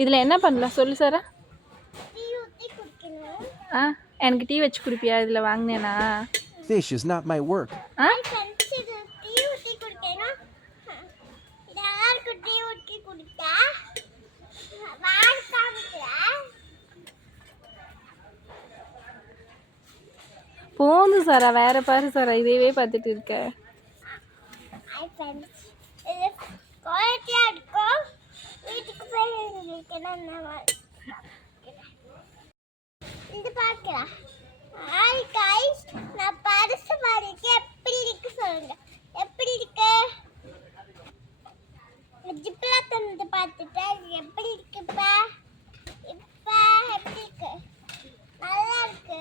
இதில் என்ன பண்ணலாம் சொல்லு சாரா. டீ ஊற்றி குடிக்கணும். எனக்கு டீ வச்சு குடிப்பியா இதில் வாங்கினேனா? This is not my work. Friends இது டீ ஊற்றி குடிக்கணும். இது எல்லாருக்கும் டீ ஊற்றி குடித்தா போதும் சாரா, வேற பாரு சாரா, இதையவே பார்த்துட்டு இருக்க. இது குவாலிட்டியா இருக்கும். வீட்டுக்கு போய் உங்களுக்கு என்ன இது பார்க்கலாம். ஹாய் गाइस, நான் பரிசு வாங்கிக்க எப்படி இருக்கு சொல்லுங்க. எப்படி இருக்கு? ஜிப்ல தந்து பார்த்துட்டு எப்படி இருக்குப்பா? இப்ப எப்படி இருக்கு? நல்லா இருக்கு.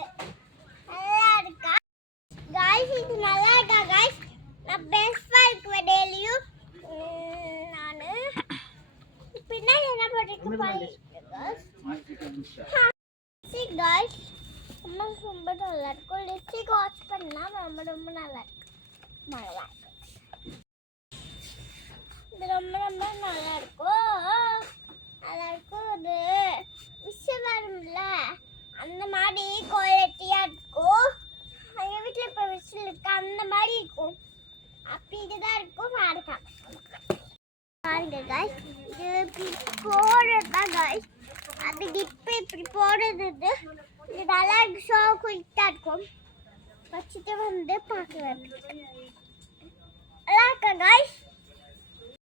நல்லா இருக்கா गाइस? இது நல்லா இருக்கா गाइस? நான் பெஸ்டா இருக்கு டெய்லியும். நானு பின்னாடி என்ன போட்டுருக்கு பாருங்க see guys, ரொம்ப நல்லா இருக்கும். லிப்ஸ்டிக் வாஷ் பண்ணா ரொம்ப ரொம்ப நல்லா இருக்கு. நல்லா இது ரொம்ப ரொம்ப நல்லா இருக்கும். நல்லா இருக்கும். இது விஷயம் வரும்ல அந்த மாதிரி குவாலிட்டியா இருக்கும். எங்கள் வீட்டில் இப்போ விசில் இருக்கு அந்த மாதிரி இருக்கும். அப்படி இதுதான் இருக்கும். பாருங்க guys, இது இப்படி போடுறதா guys. அது டிப்பு இப்படி போடுறது. இது நல்லா ஷோ குயிக்கா இருக்கும். வச்சுட்டு வந்து பார்க்க நல்லா இருக்கா guys?